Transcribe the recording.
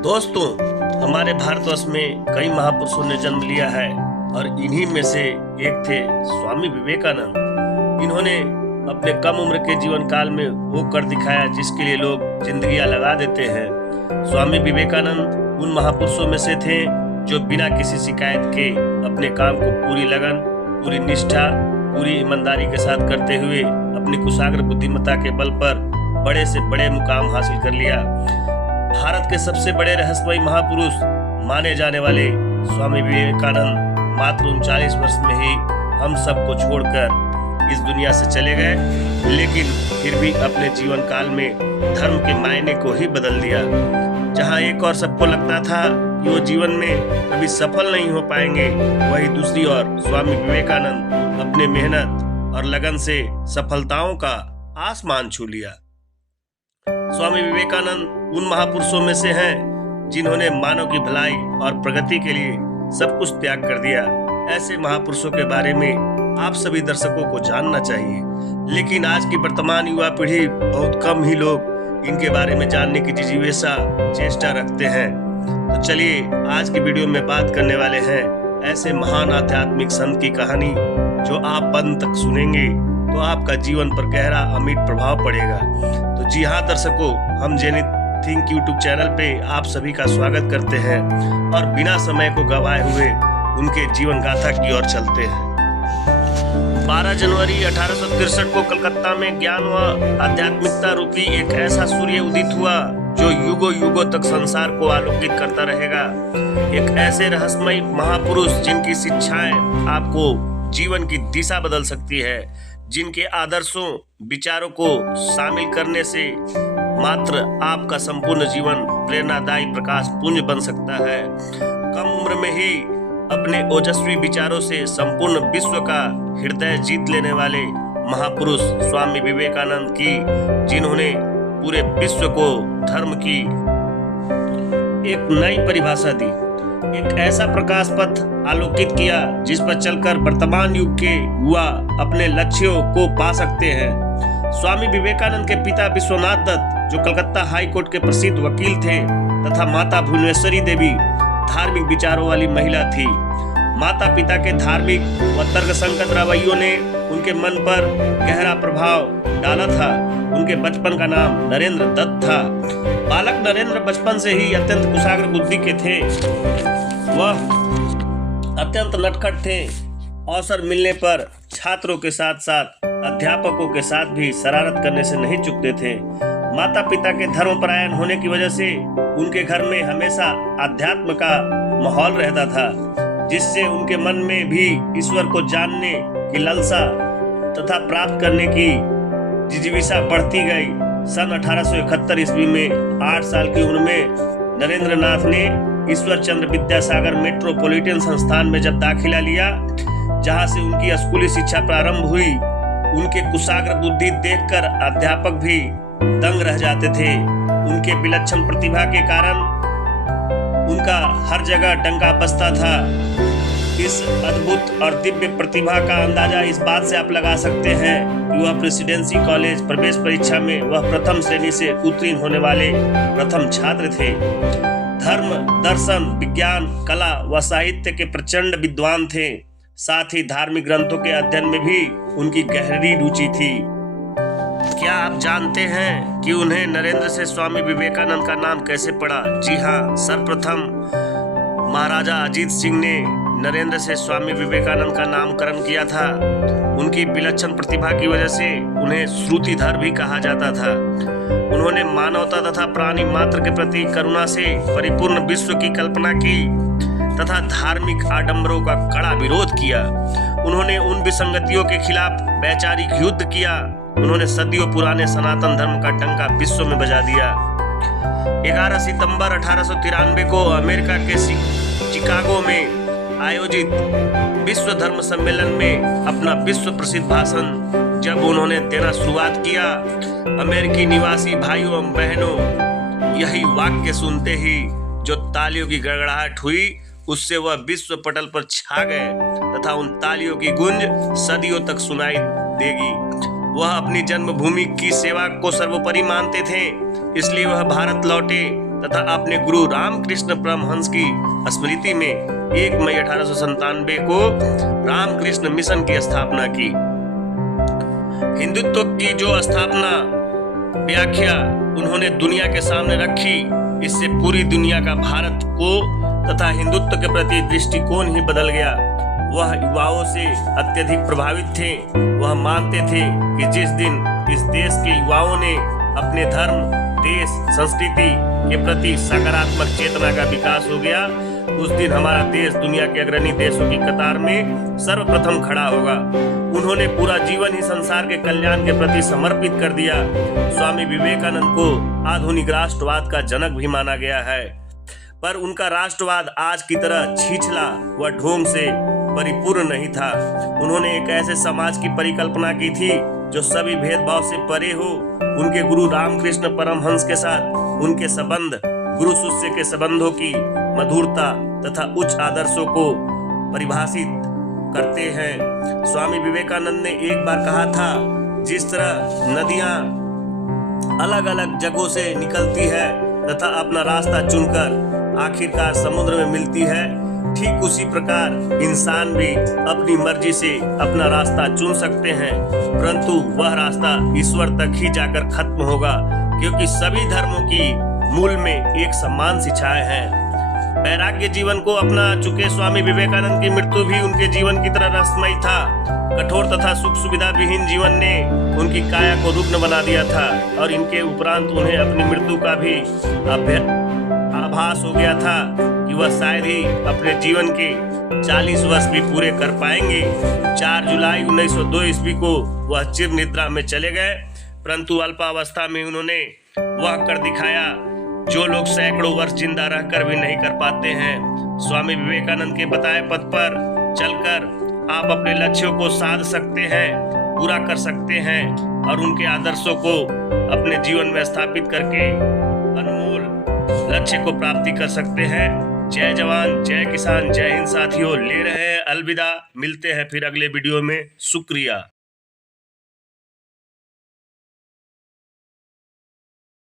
दोस्तों, हमारे भारतवर्ष में कई महापुरुषों ने जन्म लिया है और इन्हीं में से एक थे स्वामी विवेकानंद। इन्होंने अपने कम उम्र के जीवन काल में वो कर दिखाया जिसके लिए लोग जिंदगियां लगा देते हैं। स्वामी विवेकानंद उन महापुरुषों में से थे जो बिना किसी शिकायत के अपने काम को पूरी लगन, पूरी निष्ठा, पूरी ईमानदारी के साथ करते हुए अपनी कुशाग्र बुद्धिमत्ता के बल पर बड़े से बड़े मुकाम हासिल कर लिया। भारत के सबसे बड़े रहस्यमयी महापुरुष माने जाने वाले स्वामी विवेकानंद मात्र 39 वर्ष में ही हम सबको छोड़कर इस दुनिया से चले गए, लेकिन फिर भी अपने जीवन काल में धर्म के मायने को ही बदल दिया। जहां एक और सबको लगता था कि वो जीवन में कभी सफल नहीं हो पाएंगे, वही दूसरी ओर स्वामी विवेकानंद अपने मेहनत और लगन से सफलताओं का आसमान छू लिया। स्वामी विवेकानंद उन महापुरुषों में से हैं जिन्होंने मानव की भलाई और प्रगति के लिए सब कुछ त्याग कर दिया। ऐसे महापुरुषों के बारे में आप सभी दर्शकों को जानना चाहिए, लेकिन आज की वर्तमान युवा पीढ़ी बहुत कम ही लोग इनके बारे में जानने की जिज्ञासा चेष्टा रखते हैं। तो चलिए आज की वीडियो में बात करने वाले हैं ऐसे महान आध्यात्मिक संत की कहानी जो आप अंत तक सुनेंगे तो आपका जीवन पर गहरा अमिट प्रभाव पड़ेगा। तो जी हाँ दर्शकों, हम जेनिथ थिंक यूट्यूब चैनल पे आप सभी का स्वागत करते हैं और बिना समय को गवाए हुए उनके जीवन गाथा की ओर चलते हैं। 12 जनवरी 1863 को कलकत्ता में ज्ञान व आध्यात्मिकता रूपी एक ऐसा सूर्य उदित हुआ जो युगों युगों तक संसार को आलोकित करता रहेगा। एक ऐसे रहस्यमयी महापुरुष जिनकी शिक्षाएं आपको जीवन की दिशा बदल सकती है, जिनके आदर्शों विचारों को शामिल करने से मात्र आपका संपूर्ण जीवन प्रेरणादायी प्रकाश पुंज बन सकता है। कम उम्र में ही अपने ओजस्वी विचारों से संपूर्ण विश्व का हृदय जीत लेने वाले महापुरुष स्वामी विवेकानंद की, जिन्होंने पूरे विश्व को धर्म की एक नई परिभाषा दी, एक ऐसा प्रकाश पथ आलोकित किया जिस पर चलकर वर्तमान युग के युवा अपने लक्ष्यों को पा सकते हैं। स्वामी विवेकानंद के पिता विश्वनाथ दत्त, जो कलकत्ता हाई कोर्ट के प्रसिद्ध वकील थे, तथा माता भुवनेश्वरी देवी धार्मिक विचारों वाली महिला थी। माता पिता के धार्मिक व तर्कसंगत रवैयों ने उनके मन पर गहरा प्रभाव डाला था। उनके बचपन का नाम नरेंद्र दत्त था। बालक नरेंद्र बचपन से ही अत्यंत कुशाग्र बुद्धि के थे। वह अत्यंत नटखट थे। अवसर मिलने पर छात्रों के साथ साथ अध्यापकों के साथ भी शरारत करने से नहीं चूकते थे। माता पिता के धर्मपरायण होने की वजह से उनके घर में हमेशा अध्यात्म का माहौल रहता था, जिससे उनके मन में भी ईश्वर को जानने की लालसा तथा प्राप्त करने की जिज्ञासा बढ़ती गई। सन 1871 ईस्वी में 8 साल की उम्र में नरेंद्र नाथ ने ईश्वर चंद्र विद्यासागर मेट्रोपॉलिटन संस्थान में जब दाखिला लिया, जहां से उनकी स्कूली शिक्षा प्रारंभ हुई, उनके कुशाग्र बुद्धि देखकर अध्यापक भी दंग रह जाते थे। उनके विलक्षण प्रतिभा के कारण उनका हर जगह डंका बजता था। इस अद्भुत और दिव्य प्रतिभा का अंदाजा इस बात से आप लगा सकते हैं कि वह प्रेसिडेंसी कॉलेज प्रवेश परीक्षा में वह प्रथम श्रेणी से उत्तीर्ण होने वाले प्रथम छात्र थे। धर्म, दर्शन, विज्ञान, कला व साहित्य के प्रचंड विद्वान थे। साथ ही धार्मिक ग्रंथों के अध्ययन में भी उनकी गहरी रुचि थी। क्या आप जानते हैं कि उन्हें नरेंद्र से स्वामी विवेकानंद का नाम कैसे पड़ा? जी हाँ, सर्वप्रथम महाराजा अजीत सिंह ने नरेंद्र से स्वामी विवेकानंद का नामकरण किया था। उनकी विलक्षण प्रतिभा की वजह से उन्हें श्रुतिधर भी कहा जाता था। उन्होंने मानवता तथा प्राणी मात्र के प्रति करुणा से परिपूर्ण विश्व की कल्पना की तथा धार्मिक आडंबरों का कड़ा विरोध किया। उन्होंने उन विसंगतियों के खिलाफ वैचारिक युद्ध किया। उन्होंने सदियों पुराने सनातन धर्म का डंका विश्व में बजा दिया। 11 सितंबर 1893 को अमेरिका के शिकागो में आयोजित विश्व धर्म सम्मेलन में अपना विश्व प्रसिद्ध भाषण जब उन्होंने देना शुरुआत किया, अमेरिकी निवासी भाइयों एवं बहनों, यही वाक्य सुनते ही जो तालियों की गड़गड़ाहट हुई, उससे वह विश्व पटल पर छा गए तथा उन तालियों की गूंज सदियों तक सुनाई देगी। वह अपनी जन्मभूमि की सेवा को सर्वोपरि मानते थे, इसलिए वह भारत लौटे तथा अपने गुरु रामकृष्ण परमहंस की स्मृति में 1 मई 1897 को रामकृष्ण मिशन की स्थापना की। हिंदुत्व की जो स्थापना व्याख्या उन्होंने दुनिया के सामने रखी, इससे पूरी दुनिया का भारत को तथा हिंदुत्व के प्रति दृष्टिकोण ही बदल गया। वह युवाओं से अत्यधिक प्रभावित थे। वह मानते थे कि जिस दिन इस देश के युवाओं ने अपने धर्म, देश, संस्कृति के प्रति सकारात्मक चेतना का विकास हो गया, उस दिन हमारा देश दुनिया के अग्रणी देशों की कतार में सर्वप्रथम खड़ा होगा। उन्होंने पूरा जीवन ही संसार के कल्याण के प्रति समर्पित कर दिया। स्वामी विवेकानंद को आधुनिक राष्ट्रवाद का जनक भी माना गया है, पर उनका राष्ट्रवाद आज की तरह छिछला व ढोंग से परिपूर्ण नहीं था। उन्होंने एक ऐसे समाज की परिकल्पना की थी जो सभी भेदभाव से परे हो। उनके गुरु रामकृष्ण परमहंस के साथ उनके संबंध गुरु शिष्य के संबंधों की मधुरता तथा उच्च आदर्शों को परिभाषित करते हैं। स्वामी विवेकानंद ने एक बार कहा था, जिस तरह नदियां अलग अलग जगहों से निकलती है तथा अपना रास्ता चुनकर आखिरकार समुद्र में मिलती है, ठीक उसी प्रकार इंसान भी अपनी मर्जी से अपना रास्ता चुन सकते हैं, परंतु वह रास्ता ईश्वर तक ही जाकर खत्म होगा, क्योंकि सभी धर्मों की मूल में एक समान शिक्षाएं हैं। वैराग्य जीवन को अपना चुके स्वामी विवेकानंद की मृत्यु भी उनके जीवन की तरह रहस्यमयी था। कठोर तथा सुख सुविधा विहीन जीवन ने उनकी काया को रुग्ण बना दिया था और इनके उपरांत उन्हें अपनी मृत्यु का भी आभास हो गया था कि वह शायद ही अपने जीवन के 40 वर्ष भी पूरे कर पाएंगे। 4 जुलाई 1902 ईस्वी को वह चिर निद्रा में चले गए, परंतु अल्पावस्था में उन्होंने वह कर दिखाया जो लोग सैकड़ों वर्ष जिंदा रहकर भी नहीं कर पाते हैं। स्वामी विवेकानंद के बताए पथ पर चलकर आप अपने लक्ष्यों को साध सकते हैं, पूरा कर सकते हैं और उनके आदर्शों को अपने जीवन में स्थापित करके अनमोल लक्ष्य को प्राप्ति कर सकते हैं। जय जवान, जय किसान, जय हिंद साथियों। ले रहे हैं अलविदा। मिलते हैं फिर अगले वीडियो में। शुक्रिया।